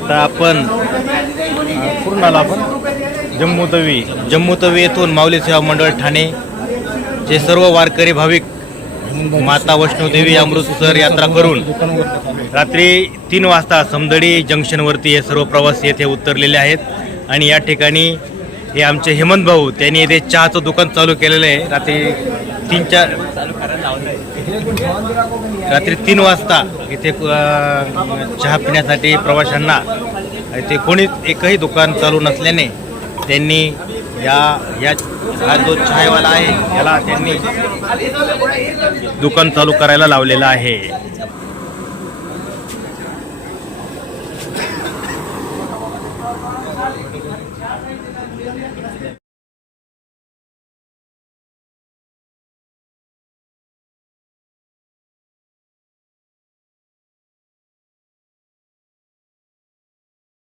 आता आपण पूर्ण आलो आपण जम्मू तवी येथून माऊली सेवा मंडळ ठाणे चे सर्व वारकरी भाविक माता वैष्णोदेवी अमृतसर यात्रा करून रात्री 3 वाजता समदडी जंक्शनवरती हे सर्व प्रवासी येथे उतरलेले आहेत. आणि या ठिकाणी हे आमचे हेमंत भाऊ त्यांनी इथे चहाचं दुकान चालू केलेलं आहे. रात्री 3 वाजता इथे चहा पिण्यासाठी प्रवाशांना इथे कोणीच एकही दुकान चालू नसल्याने त्यांनी हा जो चायवाला आहे याला त्यांनी दुकान चालू करायला लावलेलं आहे.